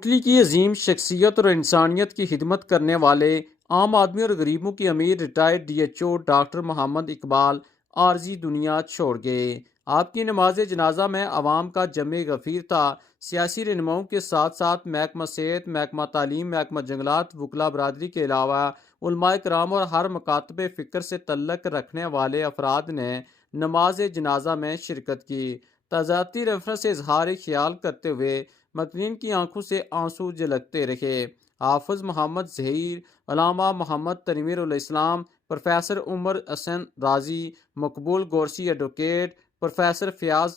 کوٹلی کی عظیم شخصیت اور انسانیت کی خدمت کرنے والے عام آدمی اور غریبوں کی امیر retired D H O doctor Muhammad Iqbal عارضی دنیا چھوڑ گئے۔ آپ کی نماز جنازہ میں عوام کا جمع غفیر تھا۔ سیاسی رہنماؤں کے ساتھ ساتھ محکمہ صحت، محکمہ تعلیم، محکمہ جنگلات، وکلاء برادری کے علاوہ علماء کرام اور ہر مکاتب فکر سے تعلق رکھنے والے افراد نے نماز جنازہ میں شرکت کی۔ تعزیتی ریفرنس سے اظہار خیال کرتے ہوئے مقررین کی آنکھوں سے آنسو جھلکتے رہے۔ حافظ محمد ظہیر، علامہ Muhammad Tanvir ul Islam, professor Umar Hassan Razi, Maqbool Gorsi advocate, professor Fayaz,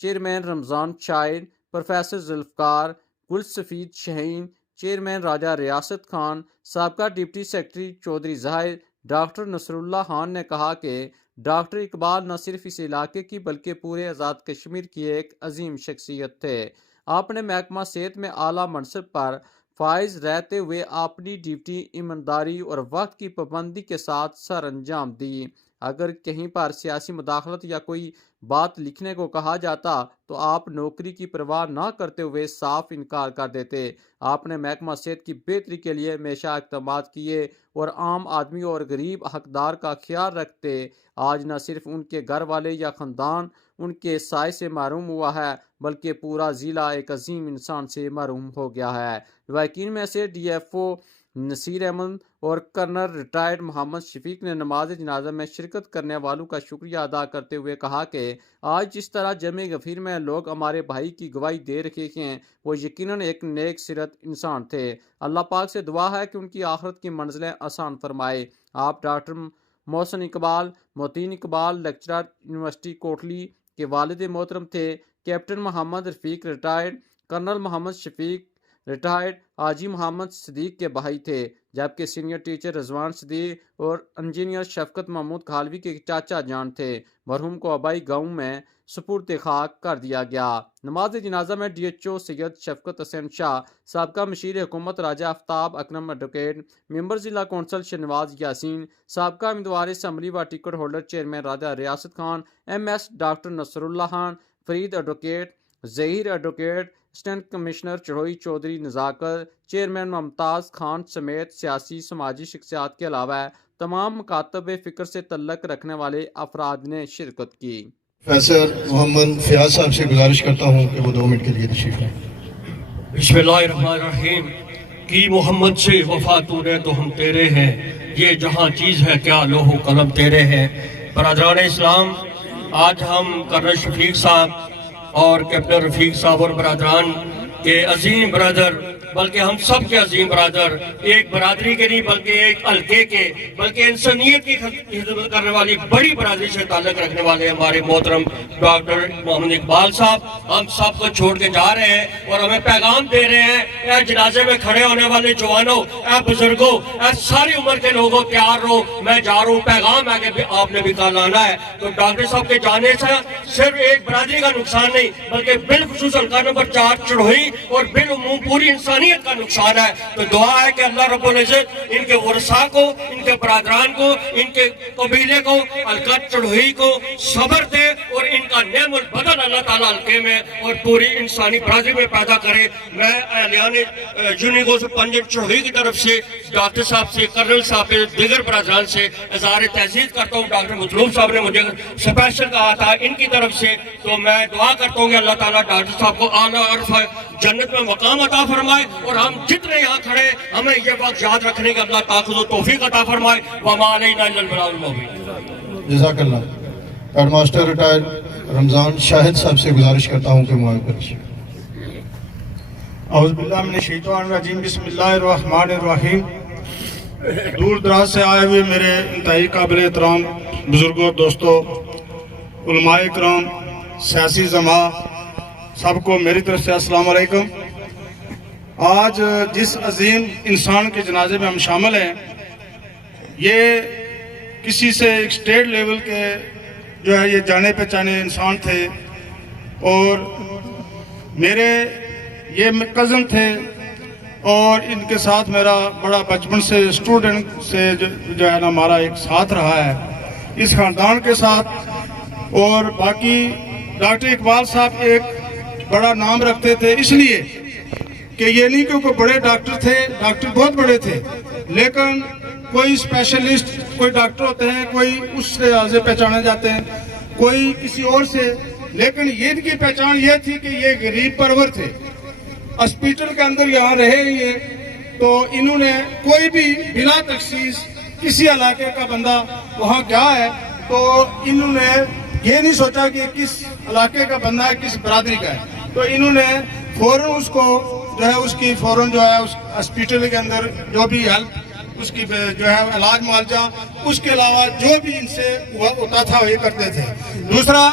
chairman Ramzan شاعر، پروفیسر ذوالفقار، گل سفید شاہین، چیئرمین راجہ ریاست خان، سابقہ ڈپٹی سیکرٹری چودھری ظاہر، ڈاکٹر نصر اللہ خان نے کہا کہ ڈاکٹر اقبال نہ صرف اس علاقے کی بلکہ پورے آزاد کشمیر کی ایک عظیم شخصیت تھے۔ آپ نے محکمہ صحت میں اعلیٰ منصب پر فائز رہتے ہوئے اپنی ڈیوٹی ایمانداری اور وقت کی پابندی کے ساتھ سر انجام دی۔ اگر کہیں پر سیاسی مداخلت یا کوئی بات لکھنے کو کہا جاتا تو آپ نوکری کی پرواہ نہ کرتے ہوئے صاف انکار کر دیتے۔ آپ نے محکمہ صحت کی بہتری کے لیے ہمیشہ اقدامات کیے اور عام آدمی اور غریب حقدار کا خیال رکھتے۔ آج نہ صرف ان کے گھر والے یا خاندان ان کے سائے سے محروم ہوا ہے بلکہ پورا ضلع ایک عظیم انسان سے محروم ہو گیا ہے۔ لواحقین میں سے D F O Nasir Ahmed اور کرنل ریٹائرڈ محمد شفیق نے نماز جنازہ میں شرکت کرنے والوں کا شکریہ ادا کرتے ہوئے کہا کہ آج جس طرح جمع غفیر میں لوگ ہمارے بھائی کی گواہی دے رہے ہیں وہ یقیناً ایک نیک سیرت انسان تھے۔ اللہ پاک سے دعا ہے کہ ان کی آخرت کی منزلیں آسان فرمائے۔ آپ ڈاکٹر محسن اقبال، متین اقبال لیکچرر یونیورسٹی کوٹلی کے والد محترم تھے۔ کیپٹن محمد رفیق ریٹائرڈ، کرنل محمد شفیق ریٹائرڈ حاجی محمد صدیق کے بھائی تھے، جبکہ سینئر ٹیچر رضوان صدیق اور انجینئر شفقت محمود کھالوی کے چاچا جان تھے۔ مرحوم کو آبائی گاؤں میں سپرد خاک کر دیا گیا۔ نماز جنازہ میں ڈی ایچ او سید شفقت حسین شاہ، سابقہ مشیر حکومت راجہ آفتاب اکرم ایڈوکیٹ، ممبر ضلع کونسل شہنواز یاسین، سابقہ امیدوار اسمبلی و ticket holder chairman Raja Riyasat Khan, M S doctor Nasrullah Khan, Farid advocate, Zaheer advocate, assistant commissioner Charhoi Chaudhry Nazakat, chairman Mumtaz Khan سمیت سیاسی سماجی شخصیات کے علاوہ تمام مکاتب فکر سے تعلق رکھنے والے افراد نے شرکت کی۔ پروفیسر محمد فیاض صاحب سے گزارش کرتا ہوں کہ وہ 2 منٹ کے لیے تشریف لائیں۔ بسم اللہ الرحمن الرحیم۔ کی محمد سے وفا تو نے تو ہم تیرے ہیں، یہ جہاں چیز ہے کیا لوح و قلم تیرے ہیں۔ برادران اسلام، آج ہم کرنل شفیق صاحب اور کیپٹن رفیق صاحب اور برادران کے عظیم برادر، بلکہ ہم سب کے عظیم برادر، ایک برادری کے نہیں بلکہ ایک حلقے کے، بلکہ انسانیت کی خدمت کرنے والی بڑی برادری سے تعلق رکھنے والے ہمارے محترم ڈاکٹر محمد اقبال صاحب ہم سب کو چھوڑ کے جا رہے ہیں اور ہمیں پیغام دے رہے ہیں۔ اے جنازے میں کھڑے ہونے والے جوانوں، اے بزرگوں، اے ساری عمر کے لوگوں، تیار رہو، میں جا رہا ہوں۔ پیغام ہے کہ آپ نے بھی کل آنا ہے۔ تو ڈاکٹر صاحب کے جانے سے صرف ایک برادری کا نقصان نہیں بلکہ بالخصوص حلقہ نمبر 4 چڑھوئی اور بالعموم پوری انسانیت کا نقصان ہے۔ تو دعا ہے کہ اللہ رب العزت ان کے ورثاء کو، ان کے برادران کو، ان کے قبیلے کو، حلقہ چڑھوئی کو صبر دے اور ان کا نعم البدن اللہ تعالیٰ حلقے میں اور پوری انسانی برادری میں پیدا کرے۔ میں اہلیان یونیگو سے پنجاب چڑھوئی کی طرف سے ڈاکٹر صاحب سے، کرنل صاحب سے، دیگر برادران سے اظہار تعزیت کرتا ہوں۔ ڈاکٹر مطلوب صاحب نے مجھے اسپیشل کہا تھا ان کی طرف سے، تو میں دعا کرتا ہوں کہ اللہ تعالیٰ ڈاکٹر صاحب کو اعلیٰ عرف جنت میں مقام عطا فرمائے اور ہم جتنے یہاں کھڑے ہمیں یہ وقت یاد رکھنے کے اللہ طاقت و توفیق عطا فرمائے۔ وما علینا الا البلاغ المبین۔ جزاک اللہ۔ ہیڈ ماسٹر ریٹائرڈ رمضان شاہد صاحب سے گزارش کرتا ہوں کہ معاون کریں۔ اعوذ باللہ من الشیطان الرجیم، بسم اللہ الرحمن الرحیم۔ دور دراز سے آئے ہوئے میرے انتہائی قابل احترام بزرگوں، دوستوں، علماء کرام، سیاسی زماں، سب کو میری طرف سے السلام علیکم۔ آج جس عظیم انسان کے جنازے میں ہم شامل ہیں، یہ کسی سے ایک اسٹیٹ لیول کے جو ہے یہ جانے پہچانے انسان تھے اور میرے یہ کزن تھے اور ان کے ساتھ میرا بڑا بچپن سے اسٹوڈنٹ سے جو ہے نا ہمارا ایک ساتھ رہا ہے اس خاندان کے ساتھ۔ اور باقی ڈاکٹر اقبال صاحب ایک بڑا نام رکھتے تھے اس لیے کہ یہ نہیں کہ کوئی بڑے ڈاکٹر تھے، ڈاکٹر بہت بڑے تھے، لیکن کوئی اسپیشلسٹ، کوئی ڈاکٹر ہوتے ہیں، کوئی اس سے آگے پہچانے جاتے ہیں، کوئی کسی اور سے، لیکن یہ ان کی پہچان یہ تھی کہ یہ غریب پرور تھے۔ ہاسپٹل کے اندر یہاں رہے یہ، تو انہوں نے کوئی بھی بلا تخصیص کسی علاقے کا بندہ وہاں گیا ہے تو انہوں نے یہ نہیں سوچا کہ کس علاقے کا بندہ ہے، کس برادری کا ہے، تو انہوں نے فوراً اس کو جو ہے اس کی فوراً جو ہے اس ہاسپٹل کے اندر جو بھی ہیلپ، اس کی جو ہے علاج معالجہ، اس کے علاوہ جو بھی ان سے ہوتا تھا وہ یہ کرتے تھے۔ دوسرا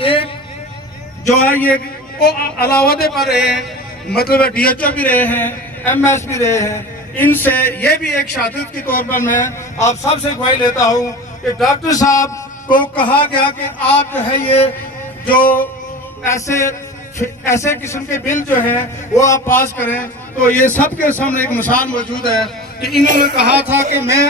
ایک جو ہے یہ علاوہ پر رہے ہیں، مطلب ڈی ایچ او بھی رہے ہیں، ایم ایس بھی رہے ہیں، ان سے یہ بھی ایک شہادت کے طور پر میں آپ سب سے گواہی لیتا ہوں کہ ڈاکٹر صاحب کو کہا گیا کہ آپ جو ہے یہ جو ایسے قسم کے بل جو ہیں وہ آپ پاس کریں، تو یہ سب کے سامنے ایک مثال موجود ہے کہ انہوں نے کہا تھا کہ میں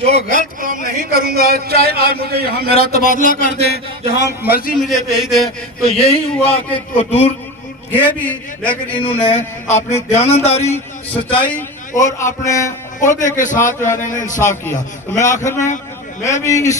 جو غلط کام نہیں کروں گا، چاہے آج مجھے یہاں میرا تبادلہ کر دیں، جہاں مرضی مجھے بھیج دیں، تو یہی ہوا کہ وہ دور گئے بھی، لیکن انہوں نے اپنی دیانتداری، سچائی اور اپنے عہدے کے ساتھ جو ہے انہوں نے انصاف کیا۔ تو میں آخر میں بھی اس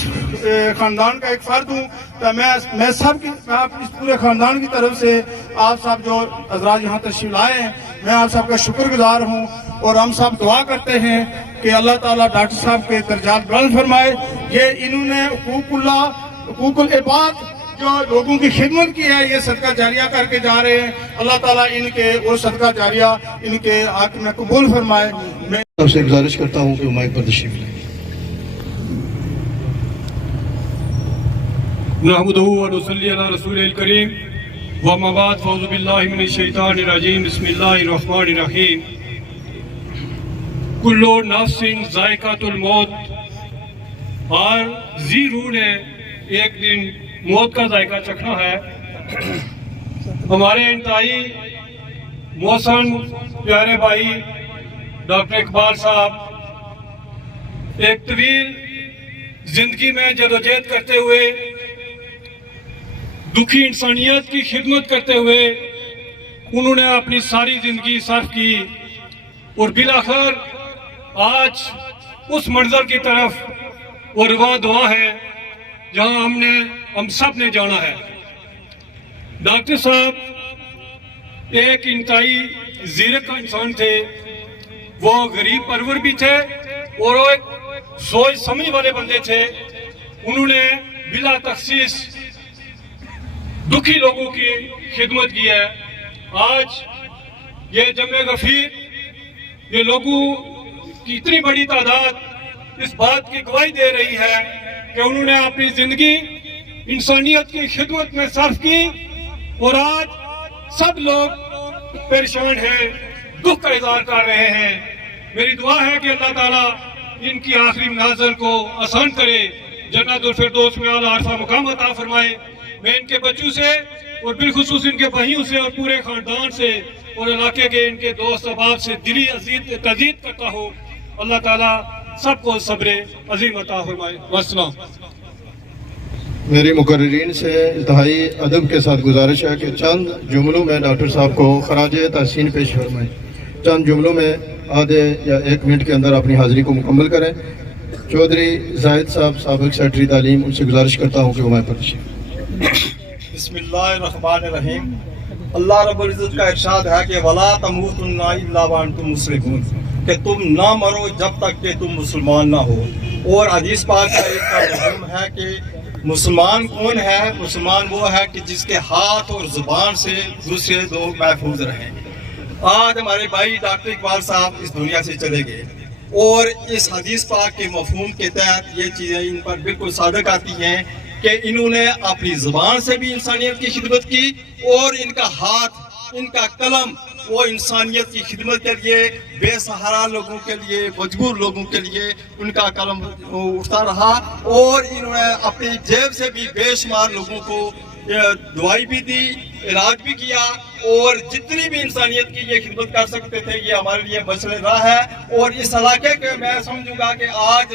خاندان کا ایک فرد ہوں، تو میں اس پورے خاندان کی طرف سے آپ سب جو حضرات یہاں تشریف لائے ہیں، میں آپ سب کا شکر گزار ہوں، اور ہم سب دعا کرتے ہیں کہ اللہ تعالیٰ ڈاکٹر صاحب کے درجات بلند فرمائے۔ یہ انہوں نے حقوق العباد جو لوگوں کی خدمت کی ہے، یہ صدقہ جاریہ کر کے جا رہے ہیں، اللہ تعالیٰ ان کے وہ صدقہ جاریہ ان کے حق میں قبول فرمائے۔ میں آپ سے گزارش کرتا ہوں کہ مائک پر تشریف لیں۔ نحمدہ و نصلی علی رسول الکریم وما بعد فاعوذ باللہ من الشیطان الرجیم بسم اللہ الرحمن الرحیم کل نفس ذائقۃ الموت، اور ذی روح نے ایک دن موت کا ذائقہ چکھنا ہے۔ ہمارے انتہائی محسن پیارے بھائی ڈاکٹر اقبال صاحب ایک طویل زندگی میں جدوجہد کرتے ہوئے، دکھی انسانیت کی خدمت کرتے ہوئے انہوں نے اپنی ساری زندگی صرف کی، اور بالآخر آج اس منظر کی طرف وہ روا دعا ہے جہاں ہم سب نے جانا ہے۔ ڈاکٹر صاحب ایک انتہائی زیرک انسان تھے، وہ غریب پرور بھی تھے اور وہ ایک سوچ سمجھ والے بندے تھے۔ انہوں نے بلا تخصیص دکھی لوگوں کی خدمت کی ہے۔ آج یہ جمع غفیر، یہ لوگوں کی اتنی بڑی تعداد اس بات کی گواہی دے رہی ہے کہ انہوں نے اپنی زندگی انسانیت کی خدمت میں صرف کی، اور آج سب لوگ پریشان ہیں، دکھ کا اظہار کر رہے ہیں۔ میری دعا ہے کہ اللہ تعالیٰ ان کی آخری منازل کو آسان کرے، جنت الفردوس میں اعلیٰ عرفہ مقام عطا فرمائے۔ میں ان کے بچوں سے اور بالخصوص ان کے بھائیوں سے اور پورے خاندان سے اور علاقے کے ان کے دوست احباب سے دلی تعزیت کرتا ہوں۔ اللہ تعالیٰ سب کو صبر عظیم عطا فرمائے۔ والسلام۔ میری مقررین سے انتہائی ادب کے ساتھ گزارش ہے کہ چند جملوں میں ڈاکٹر صاحب کو خراج تحسین پیش فرمائیں، چند جملوں میں آدھے یا 1 منٹ کے اندر اپنی حاضری کو مکمل کریں۔ چودھری زاہد صاحب سابق سیکرٹری تعلیم، ان سے گزارش کرتا ہوں کہ وہ ہمارے پر تشریف۔ بسم اللہ الرحمن الرحیم۔ اللہ رب العزت کا ارشاد ہے کہ وَلَا تَمُوتُنَّ إِلَّا وَأَنْتُمْ مُسْلِمُونَ، کہ تم نہ مرو جب تک کہ تم مسلمان نہ ہو۔ اور حدیث پاک کا ایک مفہوم ہے کہ مسلمان کون ہے؟ مسلمان وہ ہے کہ جس کے ہاتھ اور زبان سے دوسرے لوگ محفوظ رہیں۔ آج ہمارے بھائی ڈاکٹر اقبال صاحب اس دنیا سے چلے گئے، اور اس حدیث پاک کے مفہوم کے تحت یہ چیزیں ان پر بالکل صادق آتی ہیں کہ انہوں نے اپنی زبان سے بھی انسانیت کی خدمت کی، اور ان کا ہاتھ، ان کا قلم وہ انسانیت کی خدمت کے لیے، بے سہارا لوگوں کے لیے، مجبور لوگوں کے لیے ان کا قلم اٹھتا رہا، اور انہوں نے اپنی جیب سے بھی بے شمار لوگوں کو دوائی بھی دی، علاج بھی کیا، اور جتنی بھی انسانیت کی یہ خدمت کر سکتے تھے یہ ہمارے لیے مشعل راہ ہے۔ اور اس علاقے کے میں سمجھوں گا کہ آج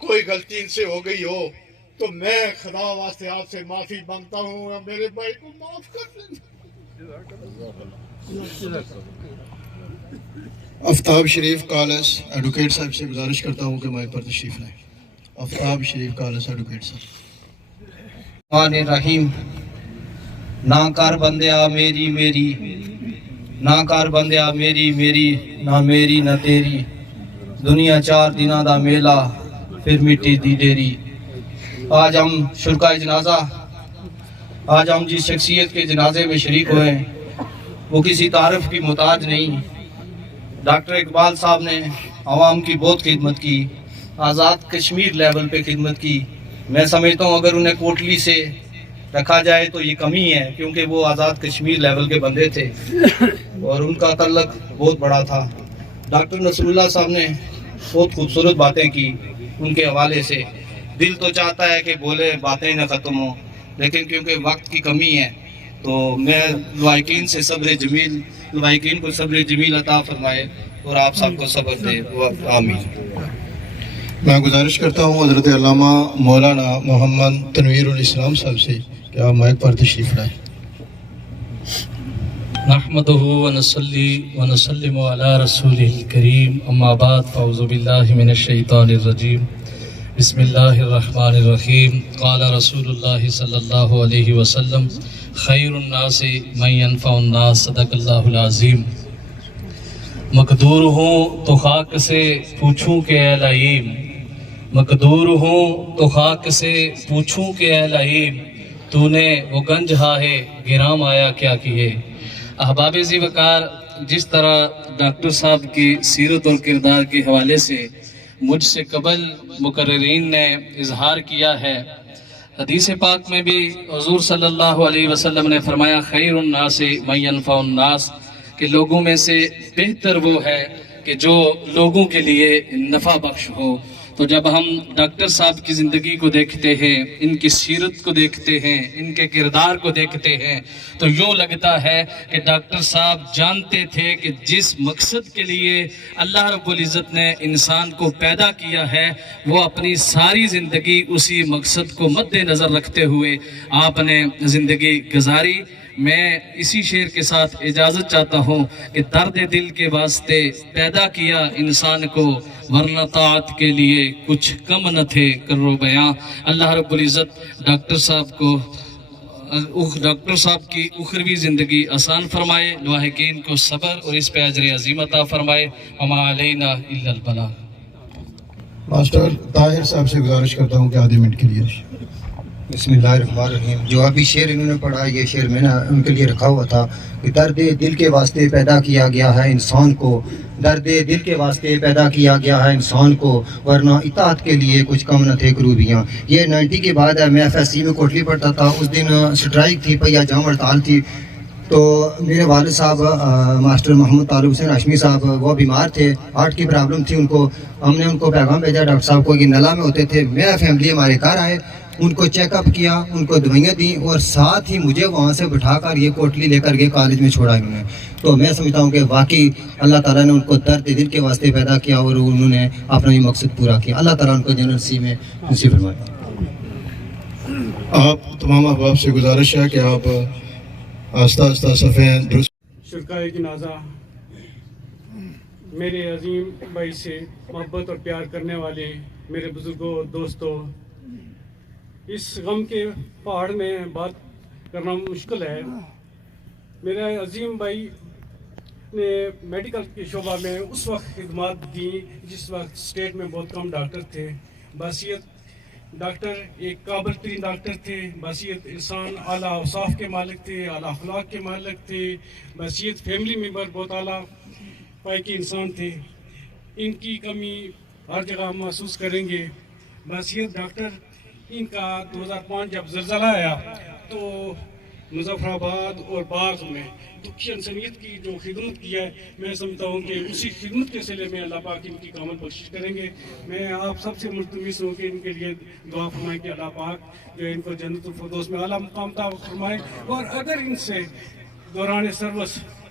کوئی غلطی ان سے ہو گئی ہو تو میں خدا واسطے آپ سے معافی مانگتا ہوں، میرے بھائی کو معاف کر دیں۔ آفتاب شریف کالس ایڈوکیٹ صاحب سے گزارش کرتا ہوں کہ مائک پر تشریف لائیں۔ آفتاب شریف کالس ایڈوکیٹ صاحب۔ الرحمن الرحیم، نہ کر بندیا میری میری، نہ کر بندیا میری میری، نہ میری نہ تیری، دنیا 4 دنوں دا میلہ پھر مٹی دی ڈیری۔ آج ہم شرکائے جنازہ، آج ہم جس شخصیت کے جنازے میں شریک ہوئے ہیں وہ کسی تعارف کی محتاج نہیں۔ ڈاکٹر اقبال صاحب نے عوام کی بہت خدمت کی، آزاد کشمیر لیول پہ خدمت کی۔ میں سمجھتا ہوں اگر انہیں کوٹلی سے رکھا جائے تو یہ کمی ہے، کیونکہ وہ آزاد کشمیر لیول کے بندے تھے اور ان کا تعلق بہت بڑا تھا۔ ڈاکٹر نصر اللہ صاحب نے بہت خوبصورت باتیں کی ان کے حوالے سے۔ دل تو چاہتا ہے کہ بولے باتیں نہ ختم ہوں، لیکن کیونکہ وقت کی کمی ہے تو میں لوائقین سے صبر جمیل، لوائقین کو صبر جمیل عطا فرمائے اور آپ سب کو صبر دے، آمین۔ میں گزارش کرتا ہوں حضرت علامہ مولانا محمد تنویر الاسلام صاحب سے کہ آپ مائک پر تشریف لائیں۔ نحمده ونصلي ونسلم على رسوله الكريم، اما بعد فاعوذ بالله من الشيطان الرجيم، بسم الله الرحمن الرحيم۔ قال رسول الله صلی اللہ علیہ وسلم، خیر الناس من ينفع الناس، صدق اللہ العظیم۔ مقدور ہوں تو خاک سے پوچھوں کہ اے لعیم، مقدور ہوں تو خاک سے پوچھوں کہ اے لعیم، تو نے وہ گنج ہاہے گرام آیا کیا کیے۔ احباب ذی وقار، جس طرح ڈاکٹر صاحب کی سیرت اور کردار کے حوالے سے مجھ سے قبل مقررین نے اظہار کیا ہے، حدیث پاک میں بھی حضور صلی اللہ علیہ وسلم نے فرمایا خیر الناس من ينفع الناس، کہ لوگوں میں سے بہتر وہ ہے کہ جو لوگوں کے لیے نفع بخش ہو۔ تو جب ہم ڈاکٹر صاحب کی زندگی کو دیکھتے ہیں، ان کی سیرت کو دیکھتے ہیں، ان کے کردار کو دیکھتے ہیں، تو یوں لگتا ہے کہ ڈاکٹر صاحب جانتے تھے کہ جس مقصد کے لیے اللہ رب العزت نے انسان کو پیدا کیا ہے وہ اپنی ساری زندگی اسی مقصد کو مد نظر رکھتے ہوئے آپ نے زندگی گزاری۔ میں اسی شعر کے ساتھ اجازت چاہتا ہوں کہ درد دل کے واسطے پیدا کیا انسان کو، ورنہ طاعت کے لیے کچھ کم نہ تھے کرو بیاں۔ اللہ رب العزت ڈاکٹر صاحب کی اخروی زندگی آسان فرمائے، لاحقین کو صبر اور اس پہ اجر عظیم عطا فرمائے۔ وما علینا الا البلاغ۔ ماسٹر طاہر صاحب سے گزارش کرتا ہوں کہ آدھے منٹ کے لیے۔ بسم اللہ الرحمن الرحیم۔ جو ابھی شعر انہوں نے پڑھا، یہ شعر میں نے ان کے لیے رکھا ہوا تھا کہ درد دل کے واسطے پیدا کیا گیا ہے انسان کو، درد دل کے واسطے پیدا کیا گیا ہے انسان کو، ورنہ اطاعت کے لیے کچھ کم نہ تھے کروبیاں۔ یہ 90 کے بعد ہے، میں FSC میں کوٹلی پڑھتا تھا، اس دن سٹرائک تھی، پہیا جام ہڑتال تھی، تو میرے والد صاحب ماسٹر محمد طالب حسین ہاشمی صاحب وہ بیمار تھے، ہارٹ کی پرابلم تھی ان کو۔ ہم نے ان کو پیغام بھیجا ڈاکٹر صاحب کو، یہ نلا میں ہوتے تھے، میرا فیملی ہمارے گھر آئے، ان کو چیک اپ کیا، ان کو دوائیاں دیں اور ساتھ ہی مجھے وہاں سے بٹھا کر یہ کوٹلی لے کر کے کالج میں چھوڑا انہوں نے۔ تو میں سمجھتا ہوں کہ واقعی اللہ تعالیٰ نے ان کو درد دل کے واسطے پیدا کیا اور انہوں نے اپنا یہ مقصد پورا کیا۔ اللہ تعالیٰ ان کو جنت نصیب میں نصیب فرمائے۔ آپ تمام احباب سے گزارش ہے کہ آپ آہستہ آہستہ صفحے درست۔ شرکائے جنازہ میرے عظیم بھائی سے محبت اور پیار کرنے والے میرے بزرگوں، دوستوں، اس غم کے پہاڑ میں بات کرنا مشکل ہے۔ میرا عظیم بھائی نے میڈیکل کے شعبہ میں اس وقت خدمات دی جس وقت اسٹیٹ میں بہت کم ڈاکٹر تھے۔ باصیت ڈاکٹر، ایک قابل ترین ڈاکٹر تھے، باصیت انسان، اعلیٰ اوصاف کے مالک تھے، اعلیٰ اخلاق کے مالک تھے، باصیت فیملی ممبر، بہت اعلیٰ پائی کے انسان تھے۔ ان کی کمی ہر جگہ ہم محسوس کریں گے۔ باصیت ڈاکٹر، ان کا 2005 جب زلزلہ آیا تو مظفر آباد اور باغ میں دکھی انسانیت کی جو خدمت کی ہے، میں سمجھتا ہوں کہ اسی خدمت کے سلے میں اللہ پاک ان کی کامل بخشش کریں گے۔ میں آپ سب سے ملتمس ہوں کہ ان کے لیے دعا فرمائیں کہ اللہ پاک جو ان کو جنت الفردوس میں اعلیٰ مقام عطا فرمائے، اور اگر ان سے دوران سروس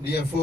DFO